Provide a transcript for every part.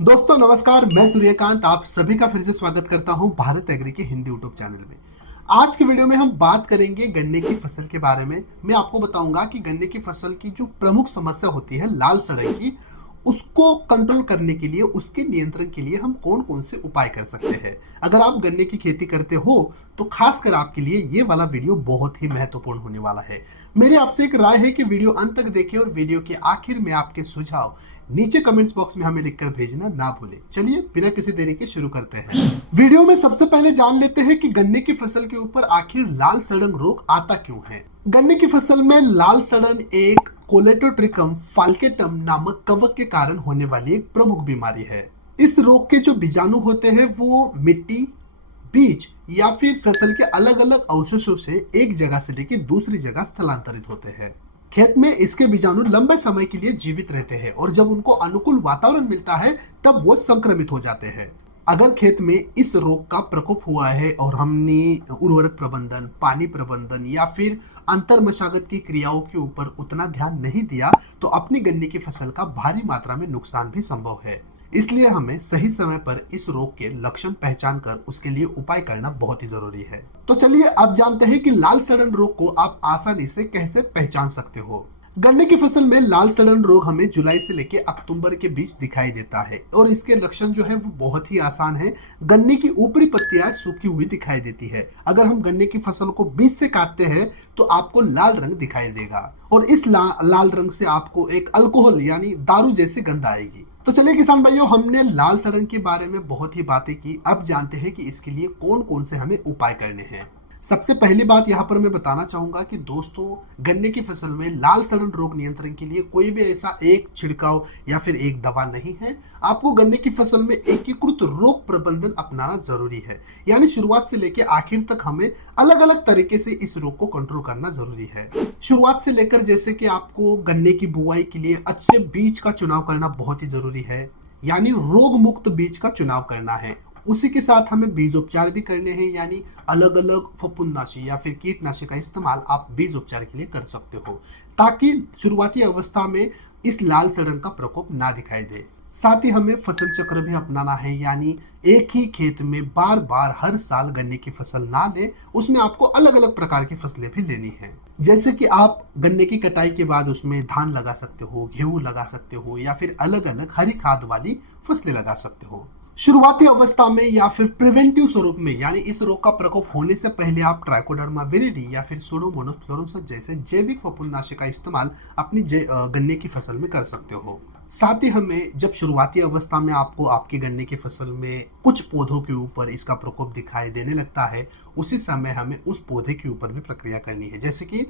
दोस्तों नमस्कार, मैं सूर्यकांत आप सभी का फिर से स्वागत करता हूं भारत एग्री के हिंदी यूट्यूब चैनल में। आज की वीडियो में हम बात करेंगे गन्ने की फसल के बारे में। मैं आपको बताऊंगा कि गन्ने की फसल की जो प्रमुख समस्या होती है लाल सड़न की, उसको कंट्रोल करने के लिए, उसके नियंत्रण के लिए हम कौन कौन से उपाय कर सकते हैं। अगर आप गन्ने की खेती करते हो तो खासकर आपके लिए ये वाला वीडियो बहुत ही महत्वपूर्ण होने वाला है। मेरी आपसे एक राय है कि वीडियो अंत तक देखें और वीडियो के आखिर में आपके सुझाव नीचे कमेंट्स बॉक्स में हमें लिखकर भेजना ना भूलें। चलिए बिना किसी देरी के शुरू करते हैं। वीडियो में सबसे पहले जान लेते हैं कि गन्ने की फसल के ऊपर आखिर लाल सड़न रोग आता क्यों है। गन्ने की फसल में लाल सड़न एक कोलेटोट्रिकम फाल्केटम नामक कवक के कारण होने वाली एक प्रमुख बीमारी है। इस रोग के जो बीजाणु होते हैं वो मिट्टी, बीज या फिर फसल के अलग अलग अवशेषों से एक जगह से लेकर दूसरी जगह स्थलांतरित होते हैं। खेत में इसके बीजाणु लंबे समय के लिए जीवित रहते हैं और जब उनको अनुकूल वातावरण मिलता है तब वो संक्रमित हो जाते हैं। अगर खेत में इस रोग का प्रकोप हुआ है और हमने उर्वरक प्रबंधन, पानी प्रबंधन या फिर अंतर मशागत की क्रियाओं के ऊपर उतना ध्यान नहीं दिया तो अपनी गन्ने की फसल का भारी मात्रा में नुकसान भी संभव है। इसलिए हमें सही समय पर इस रोग के लक्षण पहचान कर उसके लिए उपाय करना बहुत ही जरूरी है। तो चलिए अब जानते हैं कि लाल सड़न रोग को आप आसानी से कैसे पहचान सकते हो। गन्ने की फसल में लाल सड़न रोग हमें जुलाई से लेकर अक्टूबर के बीच दिखाई देता है और इसके लक्षण जो है वो बहुत ही आसान है। गन्ने की ऊपरी पत्तियां सूखी हुई दिखाई देती है। अगर हम गन्ने की फसल को बीच से काटते हैं तो आपको लाल रंग दिखाई देगा और इस लाल रंग से आपको एक अल्कोहल यानी दारू जैसी गंध आएगी। तो चलिए किसान भाइयों, हमने लाल सड़न के बारे में बहुत ही बातें की। अब जानते हैं कि इसके लिए कौन कौन से हमें उपाय करने हैं। सबसे पहली बात यहाँ पर मैं बताना चाहूंगा कि दोस्तों, गन्ने की फसल में लाल सड़न रोग नियंत्रण के लिए कोई भी ऐसा एक छिड़काव या फिर एक दवा नहीं है। आपको गन्ने की फसल में एकीकृत रोग प्रबंधन अपनाना जरूरी है। यानी शुरुआत से लेकर आखिर तक हमें अलग अलग तरीके से इस रोग को कंट्रोल करना जरूरी है। शुरुआत से लेकर जैसे कि आपको गन्ने की बुआई के लिए अच्छे बीज का चुनाव करना बहुत ही जरूरी है, यानी रोग मुक्त बीज का चुनाव करना है। उसी के साथ हमें बीजोपचार भी करने हैं, यानी अलग अलग फफूंदनाशी या फिर कीटनाशी का इस्तेमाल आप बीज उपचार के लिए कर सकते हो ताकि शुरुआती अवस्था में इस लाल सड़न का प्रकोप ना दिखाई दे। साथ ही हमें फसल चक्र भी अपनाना है, यानी एक ही खेत में बार बार हर साल गन्ने की फसल ना ले, उसमें आपको अलग अलग प्रकार की फसलें भी लेनी है। जैसे कि आप गन्ने की कटाई के बाद उसमें धान लगा सकते हो, गेहूं लगा सकते हो या फिर अलग अलग हरी खाद वाली फसलें लगा सकते हो। शुरुआती अवस्था में या फिर प्रिवेंटिव स्वरूप में, यानी इस रोग का प्रकोप होने से पहले आप ट्राइकोडर्मा विरिडी या फिर सूडोमोनास फ्लोरोसेंस जैसे जैविक फफूंदनाशी का इस्तेमाल अपनी गन्ने की फसल में कर सकते हो। साथ ही हमें जब शुरुआती अवस्था में आपको आपकी गन्ने की फसल में कुछ पौधों के ऊपर इसका प्रकोप दिखाई देने लगता है, उसी समय हमें उस पौधे के ऊपर भी प्रक्रिया करनी है। जैसे कि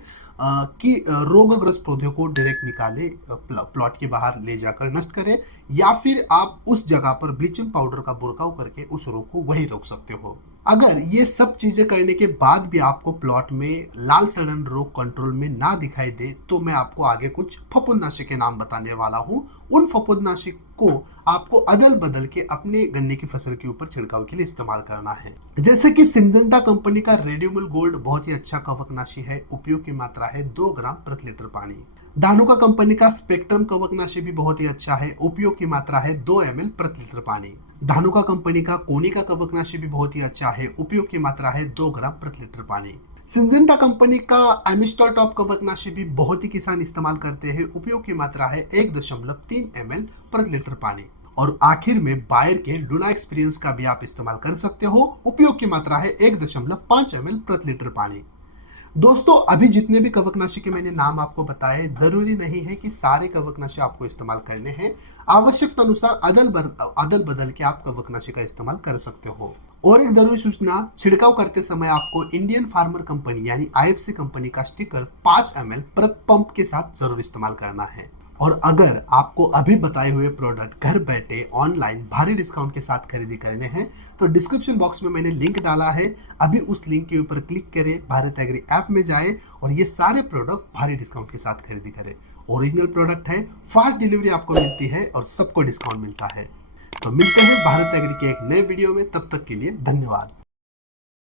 रोगग्रस्त पौधे को डायरेक्ट निकाले, प्लॉट के बाहर ले जाकर नष्ट करें, या फिर आप उस जगह पर ब्लीचिंग पाउडर का बुरकाव करके उस रोग को वही रोक सकते हो। अगर ये सब चीजें करने के बाद भी आपको प्लॉट में लाल सड़न रोग कंट्रोल में ना दिखाई दे तो मैं आपको आगे कुछ फफूंदनाशी के नाम बताने वाला हूँ। उन फफूंदनाशी को आपको अदल बदल के अपने गन्ने की फसल के ऊपर छिड़काव के लिए इस्तेमाल करना है। जैसे कि सिंजेंटा कंपनी का रेडियोमिल गोल्ड बहुत ही अच्छा कवकनाशी है, उपयोग की मात्रा है 2 ग्राम प्रति लीटर पानी। धानुका कंपनी का स्पेक्ट्रम कवकनाशी भी बहुत ही अच्छा है, उपयोग की मात्रा है 2 ml प्रति लीटर पानी। धानुका कंपनी का कोनिका कवकनाशी भी बहुत ही अच्छा है, उपयोग की मात्रा है 2 ग्राम प्रति लीटर पानी। सिंजेंटा कंपनी का एमिस्टॉल टॉप कवकनाशी भी बहुत ही किसान इस्तेमाल करते हैं, उपयोग की मात्रा है 1.3 ml प्रति लीटर पानी। और आखिर में बायर के लूना एक्सपीरियंस का भी आप इस्तेमाल कर सकते हो, उपयोग की मात्रा है 1.5 ml प्रति लीटर पानी। दोस्तों, अभी जितने भी कवकनाशी के मैंने नाम आपको बताए, जरूरी नहीं है कि सारे कवकनाशी आपको इस्तेमाल करने हैं। आवश्यकता अनुसार अदल बदल के आप कवकनाशी का इस्तेमाल कर सकते हो। और एक जरूरी सूचना, छिड़काव करते समय आपको इंडियन फार्मर कंपनी यानी IFC कंपनी का स्टिकर 5 ml प्रति पंप के साथ जरूर इस्तेमाल करना है। और अगर आपको अभी बताए हुए प्रोडक्ट घर बैठे ऑनलाइन भारी डिस्काउंट के साथ खरीदी करने हैं तो डिस्क्रिप्शन बॉक्स में मैंने लिंक डाला है, अभी उस लिंक के ऊपर क्लिक करें, भारत एग्री ऐप में जाए और ये सारे प्रोडक्ट भारी डिस्काउंट के साथ खरीदी करें। ओरिजिनल प्रोडक्ट है, फास्ट डिलीवरी आपको मिलती है और सबको डिस्काउंट मिलता है। तो मिलते हैं भारत एग्री के एक नए वीडियो में, तब तक के लिए धन्यवाद।